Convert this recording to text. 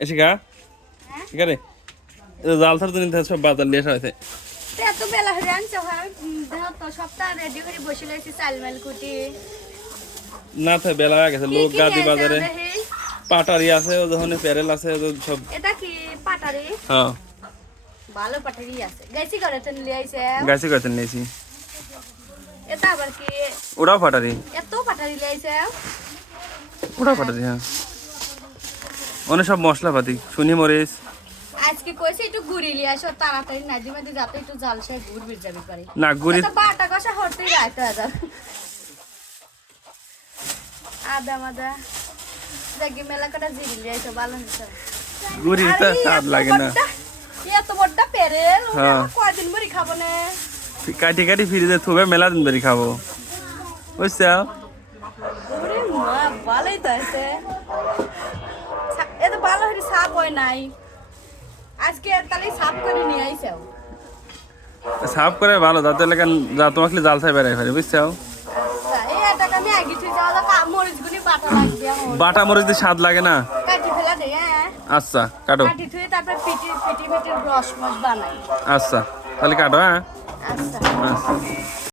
এসে গা ঠিক আছে জাল ছাড় তো নিতে সব বাজার নিয়ে আসা হয়েছে এত বেলা হয়ে আনছো হয় দেহ তো সপ্তাহ রেডি করে বসে রয়েছি চালমেল কুটি না তো বেলা হয়ে গেছে লোক গাদি বাজারে পাটারি আছে ও যখন প্যারেল আছে সব এটা কি পাটারি হ্যাঁ ভালো পাটারি আছে গাইছি করে তো নিয়ে আইছে গাছি করতে নিয়েছি এটা আবার কি ওটাও পাটারি এত পাটারি নিয়ে আইছে ওটাও পাটারি হ্যাঁ অনেক সব মশলাপাতি শুনি মরিচ আজকে কইছে একটু ঘুরি লিয়ে আসো তাড়াতাড়ি নাজি মাঝে যাতে একটু জাল সে ঘুর বির যাবে পারে না গুড়ি তো বাটা কষা হতেই রাইতে আদা আদা মাদা দেখি মেলা কটা জিরি লিয়ে আইছো ভালো হইছে গুড়ি তো স্বাদ লাগে না এত বড়টা পেরেল হ্যাঁ। কয়দিন ভরি খাবো না কাটি কাটি ফ্রিজে থুবে মেলা দিন ধরে খাবো বুঝছো ওরে মা ভালোই তো আছে এত ভালো হরি সাপ হয় নাই আজকে তাহলে সাপ করে নিয়ে আইছো সাফ করে ভালো যাতে লেগে যা তোমাকে জাল ছাই বেড়াই ফেলে বুঝছো এই এটাকে আমি আগে তুই যাওয়া মরিচ গুলি বাটা লাগবে বাটা মরিচ দিয়ে স্বাদ লাগে না কাটি ফেলা দে হ্যাঁ আচ্ছা কাটো কাটি থুয়ে তারপর পিটি রস মস বানাই আচ্ছা তাহলে কাটো হ্যাঁ আচ্ছা আচ্ছা